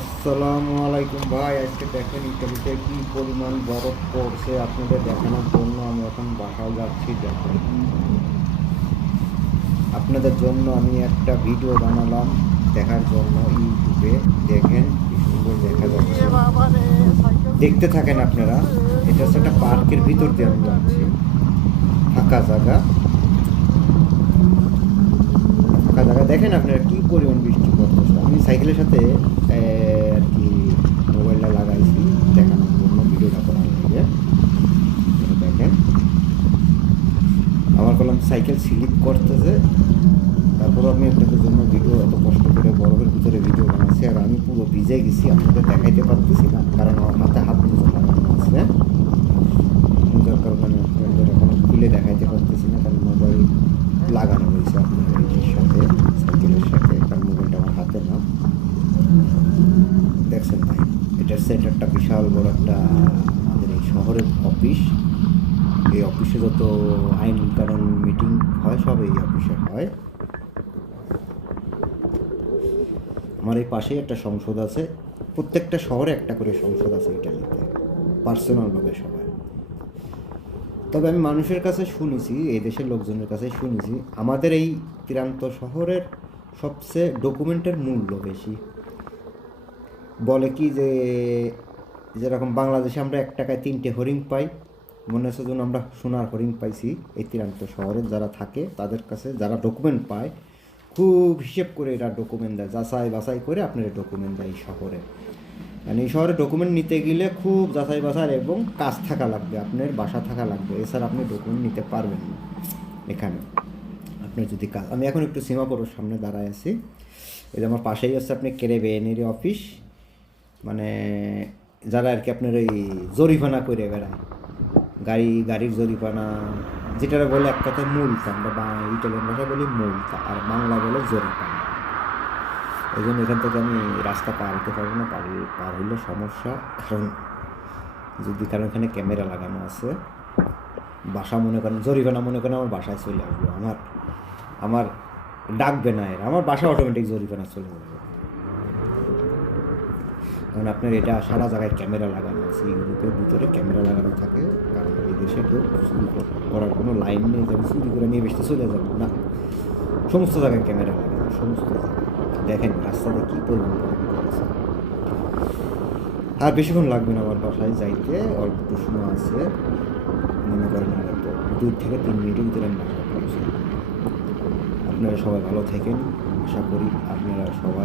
আসসালামু আলাইকুম ভাই। আজকে দেখেন ইতালিতে কি পরিমাণ বরফ পড়ছে আপনাদের দেখানোর জন্য আমি এখন বাসায় যাচ্ছি। দেখেন আপনাদের জন্য আমি একটা ভিডিও বানালাম দেখার জন্য ইউটিউবে। দেখেন কি সুন্দর দেখা যাচ্ছে, দেখতে থাকেন আপনারা। এটা হচ্ছে একটা পার্কের ভিতর দিয়ে আমি যাচ্ছি, ফাঁকা জায়গা। ফাঁকা জায়গা দেখেন আপনারা কি পরিমাণ বৃষ্টি পড়তেছে। আমি সাইকেলের সাথে আর কি মোবাইলটা লাগাইছি দেখানোর জন্য, ভিডিওটা করার লাগে। দেখেন আমার কলম সাইকেল স্লিপ করতেছে, তারপর আমি আপনাদের জন্য ভিডিও এত কষ্ট করে বরফের ভিতরে ভিডিও বানাচ্ছি। আর আমি পুরো ভিজে গেছি, আপনাদের দেখাইতে পারতেছি না কারণ আমার হাতে হাত মোজা লাগানো আছে। মোজার কারণে আমি আপনাদের এখন খুলে দেখাইতে পারতেছি না, কারণ মোবাইল লাগানো হয়েছে আপনার এটির সাথে, সাইকেলের সাথে, কারণ মোবাইলটা আমার হাতে না। দেখছেন ভাই, এটার সেন্টারটা বিশাল বড় একটা আমাদের এই শহরের অফিস। এই অফিসে যত আইন কানুন মিটিং হয় সব এই অফিসে হয়। আমার এই পাশেই একটা সংসদ আছে, প্রত্যেকটা শহরে একটা করে সংসদ আছে ইটালিতে, পার্সোনালভাবে সবাই। তবে আমি মানুষের কাছে শুনেছি, এই দেশের লোকজনের কাছে শুনেছি, আমাদের এই তীরান্ত শহরের সবচেয়ে ডকুমেন্টের মূল্য বেশি। বলে কি যে যেরকম বাংলাদেশে আমরা 1 টাকায় 3টে হরিণ পাই, মনে হচ্ছে যেন আমরা সোনার হরিণ পাইছি। এই তীরান্ত শহরে যারা থাকে তাদের কাছে যারা ডকুমেন্ট পায় খুব হিসেব করে এরা ডকুমেন্ট দেয়, যাচাই বাছাই করে আপনার ডকুমেন্ট দেয় এই শহরে। মানে এই শহরে ডকুমেন্ট নিতে গেলে খুব যাচাই বাছাই এবং কাজ থাকা লাগবে, আপনার বাসা থাকা লাগবে, এছাড়া আপনি ডকুমেন্ট নিতে পারবেন না এখানে। আপনার যদি কাজ, আমি এখন একটু সীমাপুরের সামনে দাঁড়ায় আছি। এই যে আমার পাশেই হচ্ছে আপনি ক্যারাবিনের অফিস, মানে যারা আর কি আপনার এই জরিমানা করে বেড়ায়, গাড়ির জরিমানা, যেটা বলে এক কথায় মূলতা, আমরা ইটালিয়ান ভাষায় বলি মূলতা, আর বাংলা বলে জরিমানা। এই জন্য এখান থেকে আমি রাস্তা পার হতে পারবো না, পার হইলে সমস্যা। কারণ এখানে ক্যামেরা লাগানো আছে। বাসা মনে করেন জরিমানা, মনে করেন আমার বাসায় চলে আসবো, আমার ডাকবে না এরা, আমার বাসা অটোমেটিক জরিমানা চলে যাবে। কারণ আপনার এটা সারা জায়গায় ক্যামেরা লাগানো আছে, ইউরোপের ভিতরে ক্যামেরা লাগানো থাকে। কারণ এই দেশে কেউ চুরি করার কোনো লাইন নেই, যাবে চুরি করে নিয়ে বেশি চলে যাবে না, সমস্ত জায়গায় ক্যামেরা লাগানো, সমস্ত জায়গায়। দেখেন রাস্তাতে কী পরিমাণ আছে। আর বেশিক্ষণ লাগবে না আমার বাসায় যাইতে, অল্প একটু সময় আছে, মনে করেন হয়তো 2 থেকে 3 মিনিটের ভিতরে আমি বাসায় পৌঁছাই। আপনারা সবাই ভালো থাকেন, আশা করি আপনারা সবাই